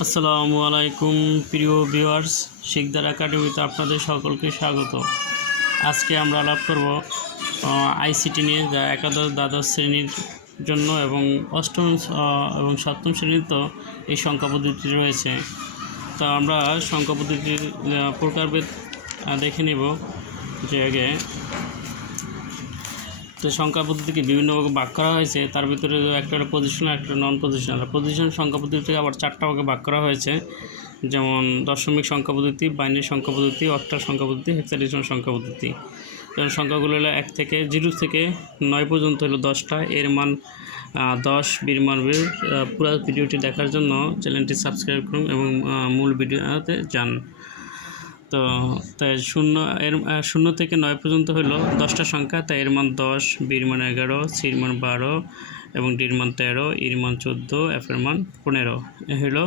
আসসালামু আলাইকুম, প্রিয় ভিউয়ার্স, শিকদার একাডেমিতে আপনাদের সকলকে স্বাগত। আজকে আমরা আলাপ করব আইসিটি নিয়ে, যা একাদশ দ্বাদশ শ্রেণির জন্য এবং অষ্টম এবং সপ্তম শ্রেণির তো এই সংখ্যা পদ্ধতি রয়েছে। তো আমরা সংখ্যা পদ্ধতির প্রকারভেদ দেখে নেব। যে আগে তো সংখ্যা পদ্ধতিকে বিভিন্ন ভাগে ভাগ করা হয়েছে, তার ভিতরে একটা হলো পজিশনাল একটা নন পজিশনাল পজিশন সংখ্যা পদ্ধতিকে আবার চারটা ভাগে ভাগ করা হয়েছে। যেমন দশমিক সংখ্যা পদ্ধতি, বাইনারি সংখ্যা পদ্ধতি অক্টাল সংখ্যা পদ্ধতি, হেক্সাডেসিমাল সংখ্যা পদ্ধতি। যেমন সংখ্যাগুলো হলো এক থেকে জিরো থেকে নয় পর্যন্ত হলো দশটা। এর মান দশ, বীর মান বীর পুরো ভিডিওটি দেখার জন্য চ্যানেলটি সাবস্ক্রাইব করুন এবং মূল ভিডিওতে যান। তো তাই শূন্য, এর শূন্য থেকে নয় পর্যন্ত হলো দশটা সংখ্যা। তাই এর মান দশ, বির মান এগারো সির মান বারো এবং ডির মান তেরো, ইর মান চোদ্দ এফের মান পনেরো। এ হলো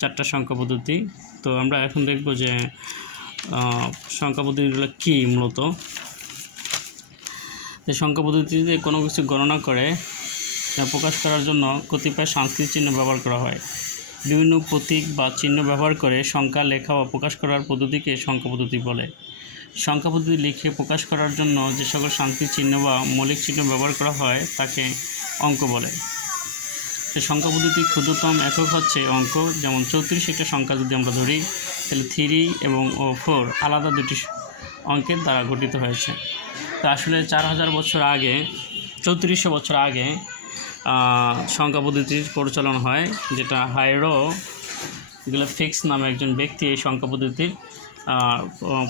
চারটা সংখ্যা পদ্ধতি। তো আমরা এখন দেখব যে সংখ্যা পদ্ধতিগুলো কী মূলত। যে সংখ্যা পদ্ধতিতে কোনো কিছু গণনা করে প্রকাশ করার জন্য কতিপয় সাংস্কৃতিক চিহ্ন ব্যবহার করা হয়। বিভিন্ন প্রতীক বা চিহ্ন ব্যবহার করে সংখ্যা, লেখা বা প্রকাশ করার পদ্ধতিকে সংখ্যা পদ্ধতি বলে। সংখ্যা পদ্ধতি লিখে প্রকাশ করার জন্য যে সকল সাংস্কৃতিক চিহ্ন বা মৌলিক চিহ্ন ব্যবহার করা হয়, তাকে অঙ্ক বলে। তো সংখ্যা পদ্ধতির ক্ষুদ্রতম একক হচ্ছে অঙ্ক। যেমন চৌত্রিশ একটা সংখ্যা যদি আমরা ধরি, তাহলে থ্রি এবং ও ফোর আলাদা দুটি অঙ্কের দ্বারা গঠিত হয়েছে। তো আসলে চার হাজার বছর আগে, চৌত্রিশশো বছর আগে সংখ্যা পদ্ধতির পরিচালনা হয়, যেটা হাইরো গ্রাফিক্স নামে একজন ব্যক্তি এই সংখ্যা পদ্ধতির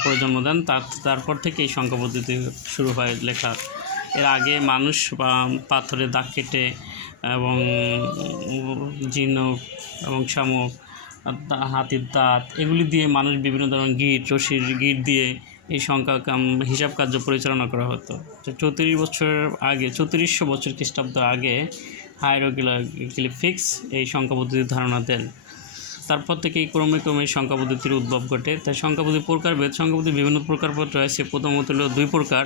প্রজন্ম দেন। তার, তারপর থেকে এই সংখ্যা পদ্ধতি শুরু হয় লেখা। এর আগে মানুষ পাথরে দাগ কেটে এবং ঝিনুক এবং শামুক, হাতির দাঁত, এগুলি দিয়ে মানুষ বিভিন্ন ধরনের গিট, রশির গিট দিয়ে এই সংখ্যা হিসাব কার্য পরিচালনা করা হতো। তো চৌত্রিশ বছর আগে, চৌত্রিশশো বছর খ্রিস্টাব্দ আগে হাইরোগ্লিফিক্স এই সংখ্যা পদ্ধতির ধারণা দেন। তারপর থেকে ক্রমে ক্রমে সংখ্যা পদ্ধতির উদ্ভব ঘটে। তাই সংখ্যা পদ্ধতির প্রকারভেদ সংখ্যা পদ্ধতির বিভিন্ন প্রকারভেদ রয়েছে। প্রথমত হলো দুই প্রকার।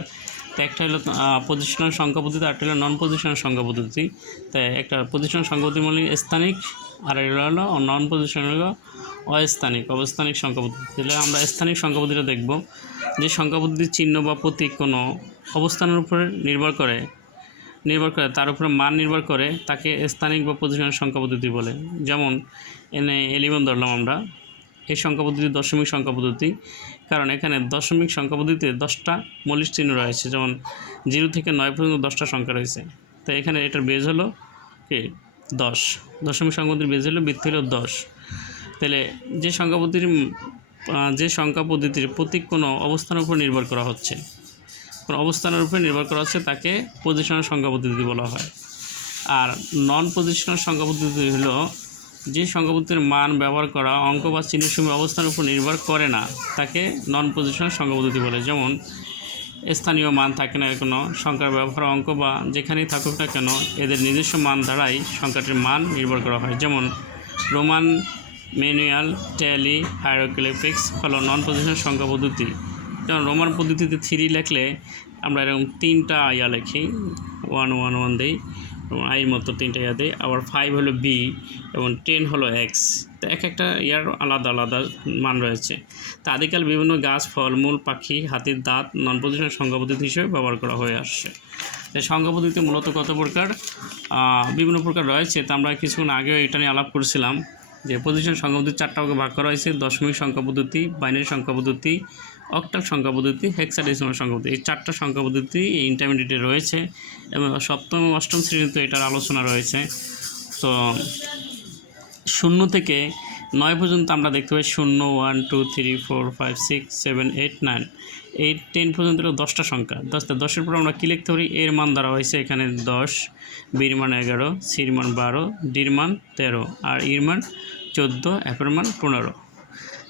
তো একটা হলো পজিশনাল সংখ্যা পদ্ধতি আরেকটা হলো নন পজিশনাল সংখ্যা পদ্ধতি। তাই একটা পজিশনাল সংখ্যা পদ্ধতি মানে স্থানিক, আর হলো নন পজিশনাল হলো অস্থানিক, অবস্থানিক সংখ্যা পদ্ধতি। তাহলে আমরা স্থানিক সংখ্যা পদ্ধতিটা দেখব। যে সংখ্যা পদ্ধতির চিহ্ন বা প্রতীক কোনো অবস্থানের উপর নির্ভর করে নির্ভর করে, তার উপরে মান নির্ভর করে, তাকে স্থানিক বা পজিশনাল সংখ্যা পদ্ধতি বলে। যেমন এনে এলিভেন ধরলাম আমরা, এই সংখ্যা পদ্ধতি দশমিক সংখ্যা পদ্ধতি কারণ এখানে দশমিক সংখ্যা পদ্ধতিতে দশটা মৌলিক চিহ্ন রয়েছে, যেমন জিরো থেকে নয় পর্যন্ত দশটা সংখ্যা রয়েছে। তো এখানে এটার বেজ হলো কি? দশ। দশমিক সংখ্যা পদ্ধতির বেজ হলো বৃত্তি হলো দশ। তাহলে যে সংখ্যা পদ্ধতির যে সংখ্যা পদ্ধতির প্রতীক কোনো অবস্থানের উপর নির্ভর করা হচ্ছে। কোনো অবস্থানের উপর নির্ভর করা হচ্ছে তাকে পজিশনাল সংখ্যা পদ্ধতি বলা হয়। আর নন পজিশনাল সংখ্যা পদ্ধতি হলো যে সংখ্যা পদ্ধতির মান ব্যবহার করা, অঙ্ক বা চিহ্নের সময় অবস্থানের উপর নির্ভর করে না, তাকে নন পজিশনাল সংখ্যা পদ্ধতি বলে। যেমন, স্থানীয় মান থাকে না কোনো, সংখ্যার ব্যবহার অঙ্ক বা যেখানেই থাকুক না কেন, এদের নিজস্ব মান দ্বারাই সংখ্যাটির মান নির্ভর করা হয়। যেমন, রোমান ম্যানুয়াল, ট্যালি, হাইরোগ্লিফিক্স হলো নন পজিশনাল সংখ্যা পদ্ধতি। যেমন রোমান পদ্ধতিতে থ্রি লেখলে আমরা এরকম তিনটা ইয়া লিখি ওয়ান ওয়ান ওয়ান দিই। আইয়ের মতো তিনটা ইয়া দিই। আবার ফাইভ হলো বি এবং টেন হলো এক্স তো এক একটা ইয়ার আলাদা আলাদা মান রয়েছে। তা আদিকাল বিভিন্ন গাছ ফলমূল পাখি, হাতির দাঁত নন পজিশনাল সংখ্যা পদ্ধতি হিসেবে ব্যবহার করা হয়ে আসছে। সংখ্যা পদ্ধতি মূলত কত প্রকার? বিভিন্ন প্রকার রয়েছে। তা আমরা কিছুক্ষণ আগেও এটা নিয়ে আলাপ করছিলাম। যে পজিশন সংখ্যা পদ্ধতি চারটা ভাগে ভাগ করা হয়েছে, দশমিক সংখ্যা পদ্ধতি বাইনারি সংখ্যা পদ্ধতি অক্টাল সংখ্যা পদ্ধতি হেক্সাডেসিমাল সংখ্যা পদ্ধতি এই চারটা সংখ্যা পদ্ধতি এই ইন্টারমিডিয়েটে রয়েছে এবং সপ্তম অষ্টম শ্রেণীতে এটার আলোচনা রয়েছে। তো শূন্য থেকে নয় পর্যন্ত আমরা দেখতে পাই শূন্য one two three four five six seven eight nine eight ten পর্যন্ত হলো দশটা সংখ্যা। দশটা, দশের পর আমরা কী লিখতে পারি? এর মান ধরা হয়েছে এখানে দশ, বির মান এগারো, সির মান বারো, ডির মান তেরো, আর ইর মান চোদ্দ অ্যাপের মান পনেরো।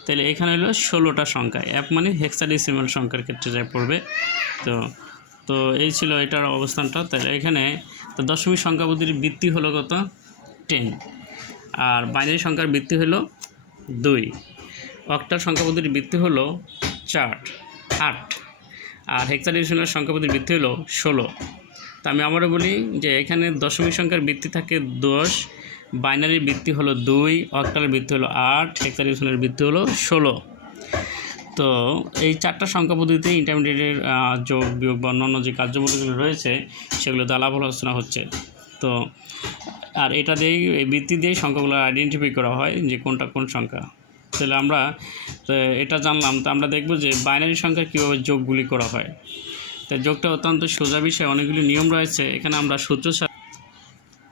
তাহলে এখানে হলো ষোলোটা সংখ্যা। অ্যাপ মানে হেক্সাডেসিমাল সংখ্যার ক্ষেত্রে যায় পড়বে। তো তো এই ছিল এটার অবস্থানটা। তাহলে এখানে তো দশমিক সংখ্যা পদ্ধতির বৃত্তি হলো কত? টেন আর বাইনারি সংখ্যার বৃত্তি হলো দুই। অক্টাল সংখ্যা পদ্ধতির বৃত্তি হলো চার, আট। আর হেক্সাডেসিমাল সংখ্যা পদ্ধতির বৃত্তি হলো ষোলো। তা আমি আবারও বলি যে এখানে দশমিক সংখ্যার বৃত্তি থাকে দশ, বাইনারির বৃত্তি হলো দুই, অক্টালের বৃত্তি হলো আট হেক্সাডেসিমালের বৃত্তি হলো ষোলো। তো এই চারটা সংখ্যা পদ্ধতিতে ইন্টারমিডিয়েটের যোগ, বিয়োগ বা অন্যান্য যে কার্যবলীগুলো রয়েছে সেগুলো আলাপ আলোচনা হচ্ছে। তো আর এটা দিয়েই, এই বৃত্তি দিয়েই সংখ্যাগুলো আইডেন্টিফাই করা হয় যে কোনটা কোন সংখ্যা। তাহলে আমরা, তো এটা জানলাম, তো আমরা দেখব যে বাইনারি সংখ্যা কীভাবে যোগগুলি করা হয়। তাই যোগটা অত্যন্ত সোজা বিষয়, অনেকগুলি নিয়ম রয়েছে, এখানে আমরা সূত্র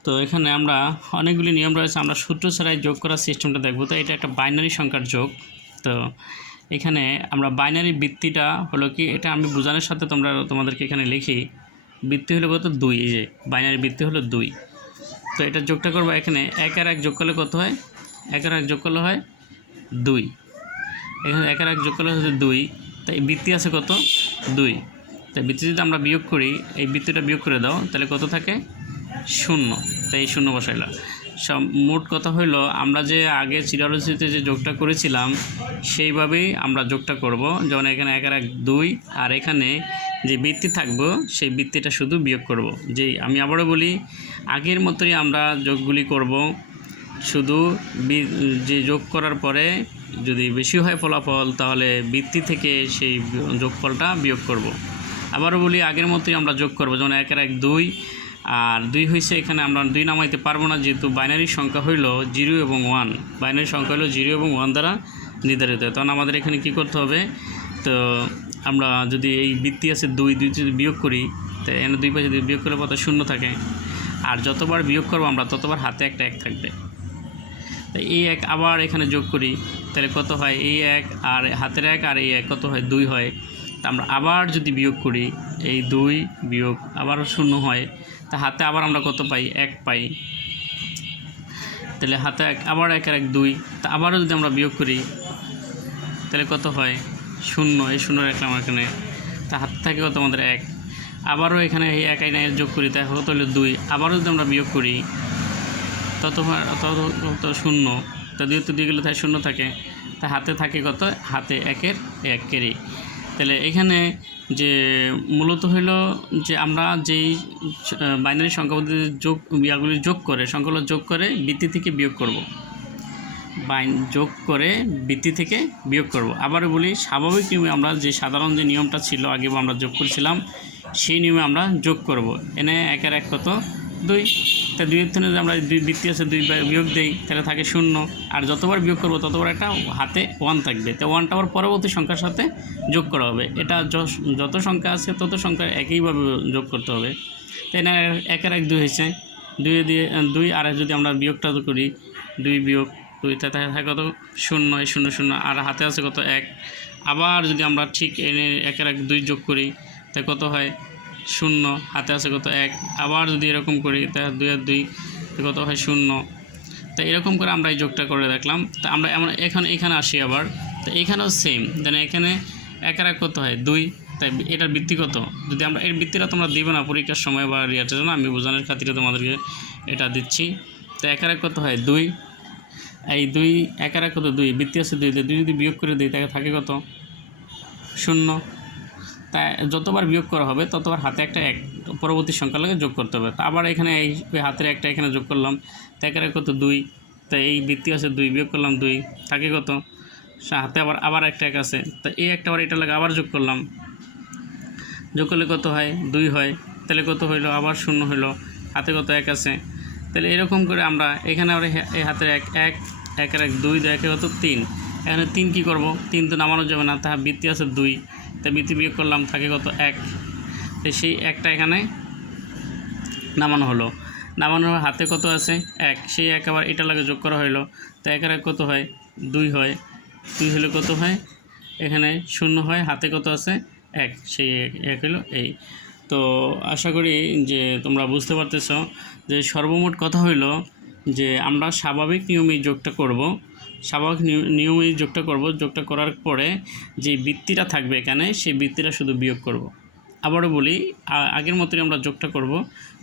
তো এখানে আমরা অনেকগুলি নিয়ম রয়েছে, আমরা সূত্র ছাড়াই যোগ করার সিস্টেমটা দেখব। তো এটা একটা বাইনারি সংখ্যার যোগ। তো এখানে আমরা বাইনারি বৃত্তিটা হলো কি, এটা আমি বোঝানোর সাথে তোমরা, তোমাদেরকে এখানে লিখি বৃত্তি হলো কত দুই, এই যে বাইনারি বৃত্তি হলো দুই। তো এটা যোগটা করব এখানে। এক আর এক যোগ করলে কত হয়? এক আর এক যোগ করলে হয় দুই। এখানে এক আর এক যোগ করলে হচ্ছে দুই। তাই বৃত্তি আছে কত? দুই। তাই বৃত্তি যদি আমরা বিয়োগ করি, এই বৃত্তিটা বিয়োগ করে দাও, তাহলে কত থাকে? শূন্য। তাই এই শূন্য বসাইলাম। মোট কথা হইল, আমরা যে আগে চিরালোচিতে যে যোগটা করেছিলাম, সেইভাবেই আমরা যোগটা করব। যেমন এখানে এক আর এক দুই, আর এখানে যে বৃত্তি থাকব, সেই বৃত্তিটা শুধু বিয়োগ করব। যেই আমি আবারও বলি, আগের মতোই আমরা যোগগুলি করব। শুধু যে যোগ করার পরে যদি বেশি হয় ফলাফল, তাহলে বৃত্তি থেকে সেই যোগফলটা বিয়োগ করব। আবারও বলি, আগের মতোই আমরা যোগ করব। যেমন একের এক দুই আর দুই হয়েছে এখানে আমরা দুই নামাইতে পারব না, যেহেতু বাইনারি সংখ্যা হইল জিরো এবং ওয়ান। বাইনারি সংখ্যা হলো জিরো এবং ওয়ান দ্বারা নির্ধারিত। হয় তখন আমাদের এখানে কি করতে হবে? তো আমরা যদি এই বৃত্তি আছে দুই দুই যদি বিয়োগ করি, তো এখানে দুই পাশে যদি বিয়োগ করে পথে শূন্য থাকে। আর যতবার বিয়োগ করব আমরা, ততবার হাতে একটা এক থাকবে। তো এই এক আবার এখানে যোগ করি, তাহলে কত হয়? এই এক আর হাতের এক আর এই এক কত হয়? দুই হয়। তা আমরা আবার যদি বিয়োগ করি, এই দুই বিয়োগ আবার শূন্য হয়। তা হাতে আবার আমরা কত পাই? এক পাই। তাহলে হাতে এক, আবার এক আর এক দুই, তা আবারও যদি আমরা বিয়োগ করি, তাহলে কত হয়? শূন্য, এই শূন্য রাখলাম এখানে। তা হাতে থাকে কত? আমাদের এক। আবারও এখানে এই এক আইনে যোগ করি তাই কত হলো দুই। আবারও যদি আমরা বিয়োগ করি, তত তত শূন্য। তা দুই তো গেলে তাই শূন্য থাকে। তা হাতে থাকে কত? হাতে একের এক কেরি তাহলে এখানে যে মূলত হইল যে আমরা যেই বাইনারি সংখ্যা যোগ, ইয়াগুলি যোগ করে, সংখ্যাগুলো যোগ করে বৃত্তি থেকে বিয়োগ করব। বাইন যোগ করে বৃত্তি থেকে বিয়োগ করব। আবার বলি, স্বাভাবিক নিয়মে আমরা যে সাধারণ যে নিয়মটা ছিল আগে আমরা যোগ করেছিলাম, সেই নিয়মে আমরা যোগ করব। এনে একের এক কত? দুই। তা দুইয়ের থেকে আমরা দুই বৃত্তি আছে, দুই বিয়োগ দেই, তাহলে থাকে শূন্য। আর যতবার বিয়োগ করব, ততবার একটা হাতে ওয়ান থাকবে। তো ওয়ানটা আবার পরবর্তী সংখ্যার সাথে যোগ করা হবে। এটা যত সংখ্যা আছে, তত সংখ্যা একইভাবে যোগ করতে হবে। তাই না একের এক দুই হয়েছে। দুই দিয়ে, দুই আর যদি আমরা বিয়োগটা করি, দুই বিয়োগ দুই তাতে থাকে কত? শূন্য। শূন্য শূন্য। আর হাতে আছে কত? এক। আবার যদি আমরা ঠিক এনে একের এক দুই যোগ করি তাই কত হয়? শূন্য, হাতে আছে কত এক। আবার যদি এরকম করি, তা দুই আর দুই কত হয় শূন্য। তো এরকম করে আমরা এই যোগটা করে দেখলাম। তা আমরা এমন এখন এখানে আসি আবার। তো এখানেও সেম দেন এখানে একের এক কত হয়? দুই। তাই এটার বৃত্তি কত? যদি আমরা এর বৃত্তিটা তোমরা দিবে না পরীক্ষার সময় বা রিয়াটের জন্য, আমি বোঝানোর খাতিরে তোমাদেরকে এটা দিচ্ছি। তো একের এক কত হয়? দুই। এই দুই একের এক কত? দুই। বৃত্তি আছে দুই দুই যদি বিয়োগ করে দিই তাকে থাকে কত? শূন্য। তাই যতবার বিয়োগ করা হবে, ততবার হাতে একটা এক পরবর্তী সংখ্যা লাগে যোগ করতে হবে। তা আবার এখানে এই হাতের একটা এখানে যোগ করলাম। তো একের এক কত? দুই। তাই এই বৃত্তি আছে দুই, বিয়োগ করলাম দুই। থাকে কত? হাতে আবার আবার একটা এক আছে। তো এই একটা আবার এটা লাগে আবার যোগ করলাম। যোগ করলে কত হয়? দুই হয়। তাহলে কত হইল? আবার শূন্য হইল। হাতে কত? এক আছে। তাহলে এরকম করে আমরা এখানে আবার এই হাতের এক এক, একের এক দুই একের কত? তিন। এখানে তিন কি করব? তিন তো নামানো যাবে না। তাহা বৃত্তি আছে দুই। তাই বৃত্তি বিয়োগ করলাম, থাকে কত এক। তো সেই একটা এখানে নামানো হলো। নামানোর হাতে কত আছে? এক। সেই এক আবার এটা লাগে যোগ করা হইল। তো একের এক কত হয়? দুই হয়। দুই হলে কত হয়? এখানে শূন্য হয়। হাতে কত আছে? এক। সেই এক- হলো এই। তো আশা করি যে তোমরা বুঝতে পারতেছ যে সর্বমোট কথা হইল যে আমরা স্বাভাবিক নিয়মেই যোগটা করব। স্বাভাবিক নিয়- নিয়মেই যোগটা করব। যোগটা করার পরে যে বৃত্তিটা থাকবে এখানে, সেই বৃত্তিটা শুধু বিয়োগ করব। আবারও বলি আগের মতোই আমরা যোগটা করব।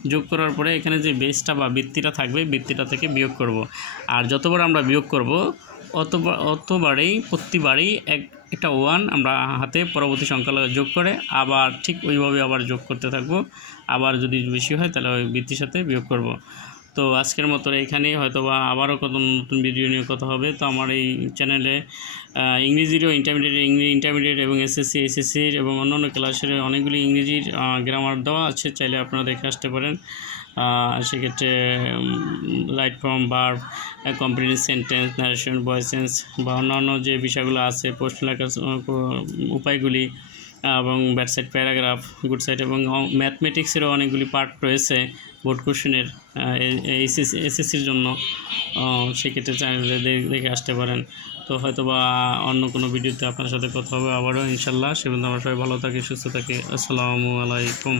যোগ করার পরে এখানে যে বেসটা বা বৃত্তিটা থাকবে, বৃত্তিটা থেকে বিয়োগ করব। আর যতবার আমরা বিয়োগ করব অতবার অতবারেই, প্রতিবারেই এক, একটা ওয়ান আমরা হাতে পরবর্তী সংখ্যা যোগ করে আবার ঠিক ওইভাবে আবার যোগ করতে থাকব। আবার যদি বেশি হয় তাহলে ওই বৃত্তির সাথে বিয়োগ করব। তো আজকের মতো এখানেই হয়তো বা আবারও কত নতুন ভিডিও নিয়ে কথা হবে। তো আমার এই চ্যানেলে ইংরেজিরও ইন্টারমিডিয়েট ইন্টারমিডিয়েট এবং এসএসসি এসএসসির এবং অন্যান্য ক্লাসের অনেকগুলি ইংরেজির গ্রামার দেওয়া আছে, চাইলে আপনারা দেখে আসতে পারেন। সেক্ষেত্রে লাইট ফর্ম বার কম্পিউটার সেন্টেন্স নারেশন ভয়েসেন্স বা অন্যান্য যে বিষয়গুলো আছে পোস্ট লেখার উপায়গুলি এবং bad side paragraph good side এবং ম্যাথমেটিক্সেরও অনেকগুলি পার্ট রয়েছে। বোর্ড কোশ্চেনের এস এসএসসির জন্য সেক্ষেত্রে চ্যানেলে দেখে আসতে পারেন। তো হয়তো বা অন্য কোনো ভিডিওতে আপনার সাথে কথা হবে আবারও, ইনশাল্লাহ। সেগুলো আমরা সবাই ভালো থাকি, সুস্থ থাকি। আসসালামু আলাইকুম।